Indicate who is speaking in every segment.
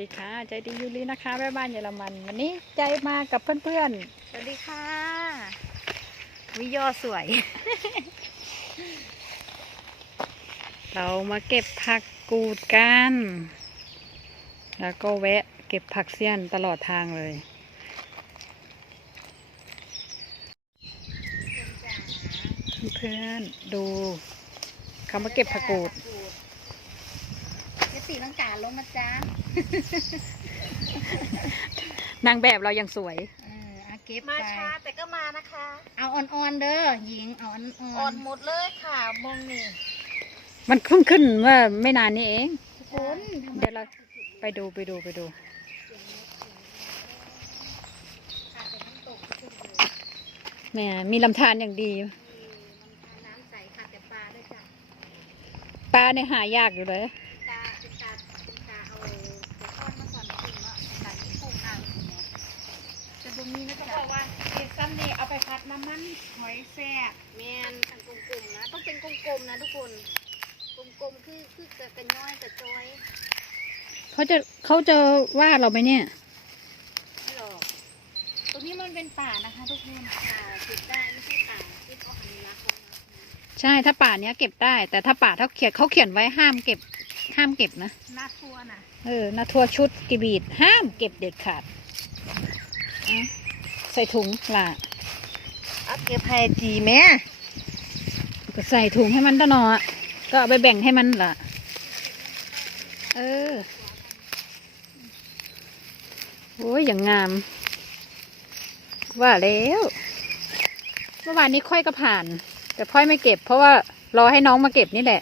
Speaker 1: ดีค่ะ ใจดียูรินะคะแม่บ้านเยอรมัน วันนี้ใจมากับเพื่อน
Speaker 2: สวัสดีค่ะวิยอสวย
Speaker 1: ๆเรามาเก็บผักกูดกัน แล้วก็แวะเก็บผักเสี้ยนตลอดทางเลยเพื่อนๆดูเขามาเก็บผักกูด
Speaker 2: เจตีลังกาลงนะจ๊ะ
Speaker 1: นางแบบเรายังสวย
Speaker 2: เออเอาเก็บ
Speaker 3: มา
Speaker 2: ไป
Speaker 3: ช้าแต่ก็มานะคะ
Speaker 2: เอาอ่อนๆเด้อหญิงเอาอ่อน
Speaker 3: อ่อนหมดเลยค่ะมงนี่
Speaker 1: มันเพิ่งขึ้นเมื่อไม่นานนี้เอง
Speaker 2: ๆคน
Speaker 1: เดี๋ยวเราไปดูไปดูไปดูแหม่มีลำธารอย่างดี
Speaker 2: น้ำใสค่ะแต่ปลาด้วยจ้ะ
Speaker 1: ปลาในยหายากอยู่เลย
Speaker 2: ตาเป็นตาเป็นตาเอาเดี๋ยวทอดมาก่อนจริงเนาะตาที่ปลูกน้ำเนี่ยจะบ่มีนะ
Speaker 3: เขา
Speaker 2: จ๊ะ
Speaker 3: บอกว่าเห็ดซ้ำนี่เอาไปผัดน้ำมันหอยแซ่บ
Speaker 2: แมนทางกลมๆนะต้องเป็นกลมๆนะทุกคนกลมๆคือคือจะเป็นน้อยกับจอย
Speaker 1: เขาจะเขาจะว่าเราไหมเนี่ย
Speaker 2: ไม่หรอกตรงนี้มันเป็นป่านะคะทุกคนป่าเก็บได้ไม่ใช่ป่าที่เขาอนุรักษ์ไว้นะ
Speaker 1: ใช่ถ้าป่าเนี้ยเก็บได้ แต่ถ้าป่าถ้าเขียนเขาเขียนไว้ห้ามเก็บห้ามเก็บนะ
Speaker 3: หน้าทัวน่ะ
Speaker 1: เออนาทัวชุดกีบีดห้ามเก็บเด็ดขาดอะใส่ถุงล่ะ
Speaker 3: เอาเก็บให้จีแม่
Speaker 1: ก็ใส่ถุงให้มันตะหนอะก็เอาไปแบ่งให้มันล่ะ เออ โอ้ยอย่างงาม ว่าแล้ว เมื่อวานนี้ค่อยก็ผ่าน แต่พ่อยไม่เก็บ เพราะว่ารอให้น้องมาเก็บนี่แหละ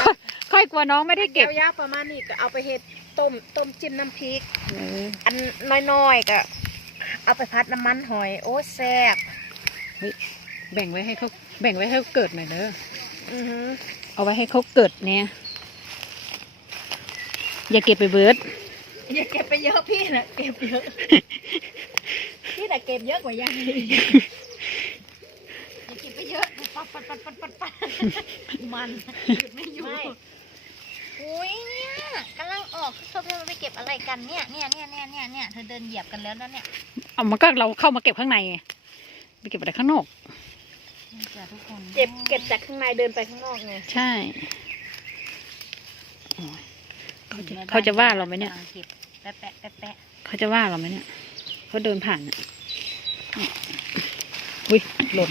Speaker 1: ค่อยค่อยกลัวน้องไม่ได้เก็บ
Speaker 3: ยาวๆประมาณนี้ก็เอาไปเห็ดต้มต้มจิ้มน้ำพริก
Speaker 1: เออ
Speaker 3: อันน้อยๆก็ เอาไปผัดน้ำมันหอย โอ้แซ่บ
Speaker 1: แบ่งไว้ให้เขาแบ่งไว้ให้เขาเกิดหน่อยเด้อ
Speaker 3: อือหือ
Speaker 1: เอาไว้ให้เขาเกิดเนี่ยอย่าเก็บไปเบิร์ด
Speaker 3: อย่าเก็บไปเยอะพี่นะเก็บเยอะ พี่น่ะเก็บเยอะกว่ายายอย่าเก็บไปเยอะปัดปัดปัดปัดปัดปัดมันหยุดไม่อยู่
Speaker 2: อุ้ยเนี่ย กำลังออกเธอเธอไปเก็บอะไรกันเนี่ยเนี่ยเนี่ยเนี่ยเนี่ยเนี่ยเธอเดินเหยียบกันแล้วแล้วเนี่ย
Speaker 1: เอามันก็เราเข้ามาเก็บข้างในไงไปเก็บอะไรข้างนอก
Speaker 2: นี่จ้ะทุกคน
Speaker 3: เก็บเก็บจากข้างในเดินไปข้างนอกไง
Speaker 1: ใช่โอ้ยเขาจะเขาจะว่าเราไหมเนี่ย
Speaker 2: กำลังเก็บแปะแปะแปะแปะ
Speaker 1: เขาจะว่าเราไหมเนี่ยเขาเดินผ่านอะอุ้ยหล่น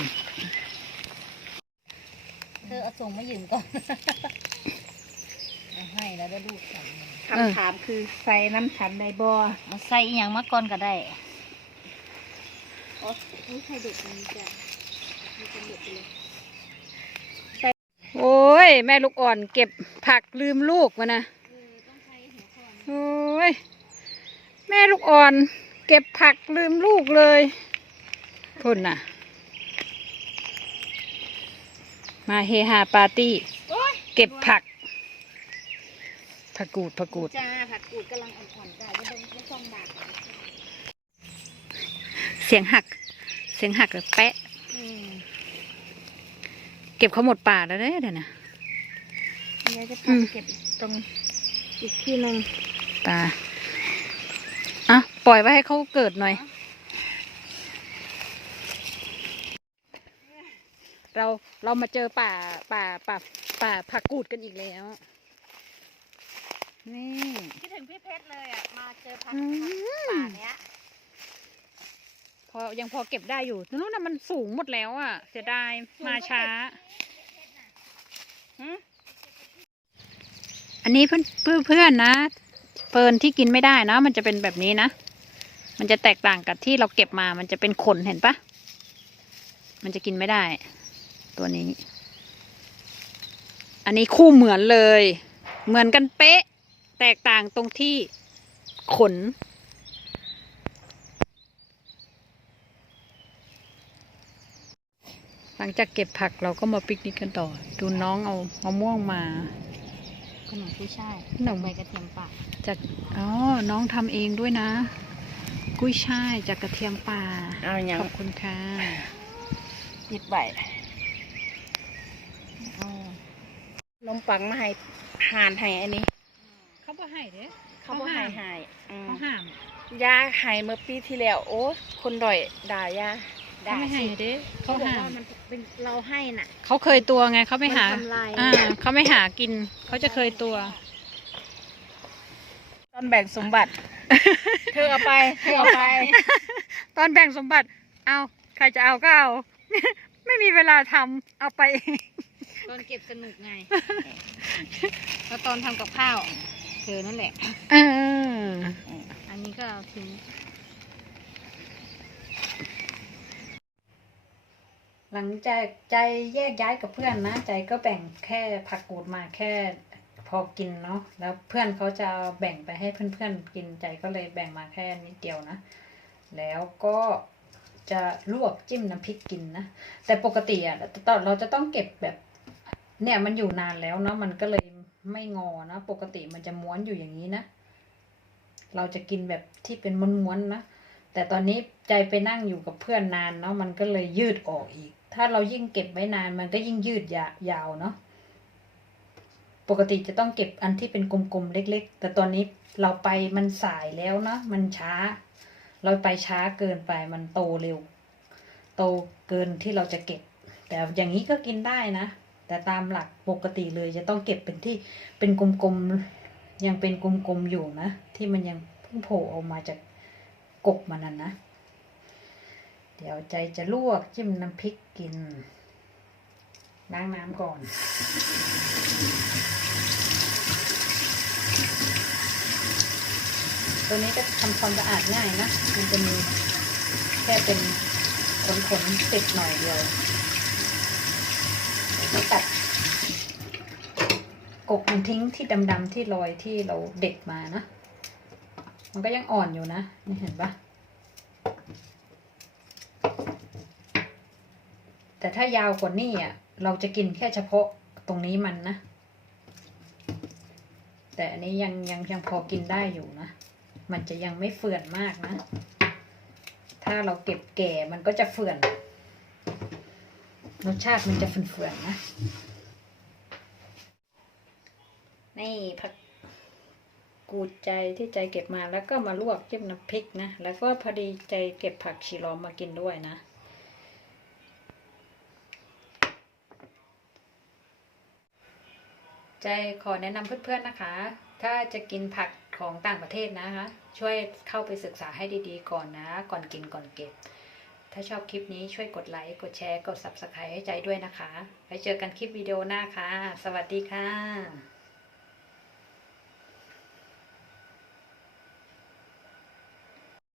Speaker 2: เธอเอาส่งมายืมก่อนเอา ให้แล้วได้ลูกสอง
Speaker 3: คำถามคือใส่น้ำฉันในบ่อ
Speaker 2: เอาใส่อหย่างมาก่อนก็ได้
Speaker 3: ไม่ใช่เด็กนี้จ้ะมีเป็นเด็กไปเลย
Speaker 1: โอ้ย แม่ลูกอ่อนเก็บผักลืมลูกมานะโอ้ย แม่ลูกอ่อน เก็บผักลืมลูกเลยพุ่นน่ะ มาเฮฮาปาร์ตี้
Speaker 3: โอ้ย
Speaker 1: เก็บผัก ผักกูดผักกูด
Speaker 2: จ้าผักกูดกำลังอ่อนๆจ้าจะเดินไม่ส่งบาท
Speaker 1: เสียงหัก เสียงหักแบบแปะ
Speaker 2: อืม
Speaker 1: เก็บเขาหมดป่าแล้วเด้อเดี๋ยวนะ
Speaker 3: ยายจะ
Speaker 1: อื
Speaker 3: พา
Speaker 1: ม
Speaker 3: เก็บตรงอีกที่หนึ่ง
Speaker 1: ตาอะปล่อยไว้ให้เขาเกิดหน่อย เราเรามาเจอป่าป่าป่าป่าผักกูดกันอีกแล้ว นี่
Speaker 3: คิดถึงพี่เพชรเลยอะ มาเจอพัก
Speaker 1: อืม
Speaker 3: ป่าเนี้ย
Speaker 1: พอยังพอเก็บได้อยู่นู้นน่ะมันสูงหมดแล้วอะ เสียดาย มาช้าหึอันนี้เพื่อนเพื่อนเพื่อนนะเฟิร์นที่กินไม่ได้นะ มันจะเป็นแบบนี้นะ มันจะแตกต่างกับที่เราเก็บมา มันจะเป็นขนเห็นปะ มันจะกินไม่ได้ ตัวนี้ อันนี้คู่เหมือนเลย เหมือนกันเป๊ะ แตกต่างตรงที่ขน หลังจากเก็บผักเราก็มาปิกนิกกันต่อ ดูน้องเอามะม่วงมา
Speaker 2: ขนมกุ้ยช่าย
Speaker 1: ขนม
Speaker 2: ใบกระเทียมป่า
Speaker 1: จากอ๋อ น้องทำเองด้วยนะ กุ้ยช่ายจากกระเทียมป่า
Speaker 3: เอาอย่าง
Speaker 1: ขอบคุณค่ะ
Speaker 3: หยิบใบ
Speaker 2: เอา
Speaker 3: นมปังมาให้หานให้อันนี้
Speaker 1: เขาบ่ให้เด้
Speaker 3: เขาบ่ให้ให้ อืม
Speaker 1: เขาห้าม
Speaker 3: ยาให้เมื่อปีที่แล้ว โอ้คนดอยด่ายา
Speaker 1: เขาไม่ให้เด้
Speaker 2: เขา
Speaker 1: เขา
Speaker 2: บอก
Speaker 1: ห้าม
Speaker 2: ว่ามันเป็นเราให้น่ะ
Speaker 1: เขาเคยตัวไงเขาไม่หา
Speaker 2: มันทำลาย
Speaker 1: อ่าเขาไม่หากิน เขาจะเคยตัว
Speaker 3: ตอนแบ่งสมบัติ เธอเอาไป เธอเอาไป
Speaker 1: ตอนแบ่งสมบัติ เอาใครจะเอาก็เอา ไม่มีเวลาทำเอาไปเอง
Speaker 2: ตอนเก็บสนุกไงแล้วตอนทำกับข้าวเธอนั่นแหละ
Speaker 1: เออ
Speaker 2: อันนี้ก็เอา ทิ้ง
Speaker 1: หลังจากใจแยกย้ายกับเพื่อนนะ ใจก็แบ่งแค่ผักกูดมาแค่พอกินเนาะแล้วเพื่อนเขาจะแบ่งไปให้เพื่อนๆกินใจก็เลยแบ่งมาแค่นิดเดียวนะ แล้วก็จะลวกจิ้มน้ำพริกกินนะแต่ปกติอะตอนเราจะต้องเก็บแบบ เนี่ยมันอยู่นานแล้วเนาะมันก็เลยไม่งอนะ ปกติมันจะม้วนอยู่อย่างนี้นะ เราจะกินแบบที่เป็นม้วนๆนะแต่ตอนนี้ใจไปนั่งอยู่กับเพื่อนนานเนาะมันก็เลยยืดออกอีก ถ้าเรายิ่งเก็บไว้นานมันก็ยิ่งยืดยายาวเนาะปกติจะต้องเก็บอันที่เป็นกลมๆเล็ก ๆ แต่ตอนนี้เราไปมันสายแล้วเนาะมันช้า เราไปช้าเกินไปมันโตเร็ว โตเกินที่เราจะเก็บ แต่อย่างนี้ก็กินได้นะ แต่ตามหลักปกติเลยจะต้องเก็บเป็นที่เป็นกลมๆ ยังเป็นกลมๆอยู่นะ ที่มันยังเพิ่งโผล่ออกมาจากกกมันนั่นนะ เดี๋ยวใจจะลวกจิ้มน้ำพริกกิน ล้างน้ำก่อนตัวนี้ก็ทำความสะอาดง่ายนะ มันจะมีแค่เป็นขนๆติดหน่อยเดียวแล้วตัด กกมันทิ้งที่ดำๆที่รอยที่เราเด็ดมานะ มันก็ยังอ่อนอยู่นะ นี่เห็นปะแต่ถ้ายาวกว่านี้อะ เราจะกินแค่เฉพาะตรงนี้มันนะ แต่อันนี้ยังยังยังพอกินได้อยู่นะ มันจะยังไม่เฟื่อนมากนะ ถ้าเราเก็บแก่มันก็จะเฟื่อน รสชาติมันจะเฟื่อนๆนะ นี่ผักกูดใจที่ใจเก็บมาแล้วก็มาลวกจิ้มน้ำพริกนะ แล้วก็พอดีใจเก็บผักชีลอมมากินด้วยนะ ใจขอแนะนำเพื่อนๆนะคะ ถ้าจะกินผักของต่างประเทศนะคะ ช่วยเข้าไปศึกษาให้ดีๆก่อนนะ ก่อนกินก่อนเก็บ ถ้าชอบคลิปนี้ช่วยกดไลค์ กดแชร์ กด subscribe ให้ใจด้วยนะคะ ไว้เจอกันคลิปวิดีโอหน้าค่ะ สวัสดีค่ะ